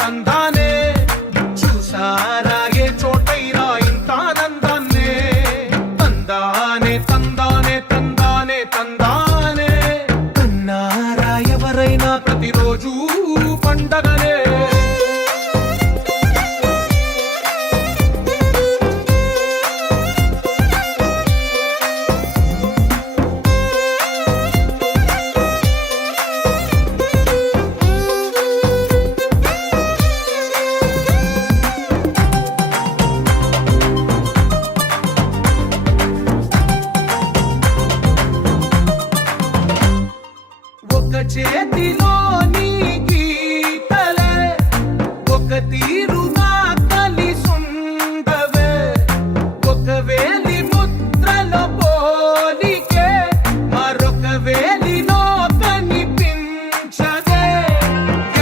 తందానే చూసారా ఏ చోటైనా ఇంత ఆనందాన్నే తందానే తందానే తందానే తందానే అన్నారా ఎవరైనా ప్రతిరోజు పండగనే చేతిలో నీ గీతలే ఒక తీరుగా కలిసుండవే ఒక వేలి ముద్రల పోలికే మరొక వేలిలో కనిపించదే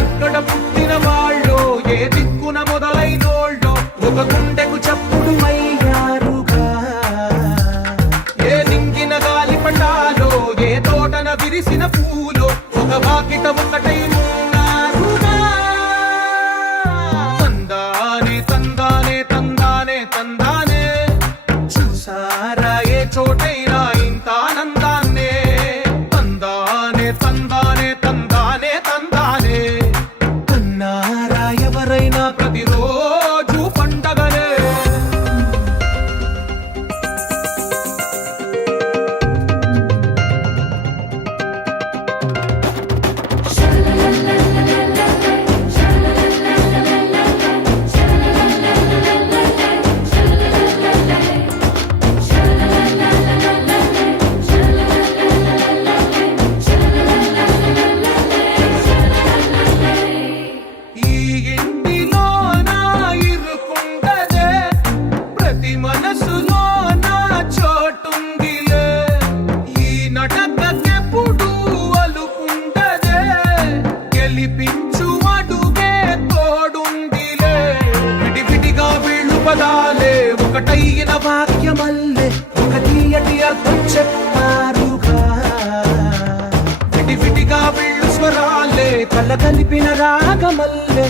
ఎక్కడ పుట్టిన వాళ్ళో ఏ దిక్కున మొదలైనోళ్ళో ఒక గుండెకు చప్పుడు అయ్యారుగా ఏ నింగిన గాలి పటాలో ఏ తోటన విరిసిన పూలో ఒక వాకిట ఒకటై ఉన్నారుగా తందానే తందానే తందానే తందానే చూసారా ఏ చోటైనా ఇంత ఆనందాన్నే తందానే తందానే తందానే తందానే అన్నారా ఎవరైనా ప్రతిరోజు పండగనే మనసులో నా చోటుందిలే ఈ నటకెప్పుడు అలుకుండదే గెలిపించు అడుగే తోడుందిలే విడివిడిగా వీళ్ళు పదాలే ఒకటైన వాక్యమల్లే ఒక తీయటి అర్థం చెప్పారుగా విడివిడిగా వీళ్ళు స్వరాలే కల కలిపిన రాగమల్లే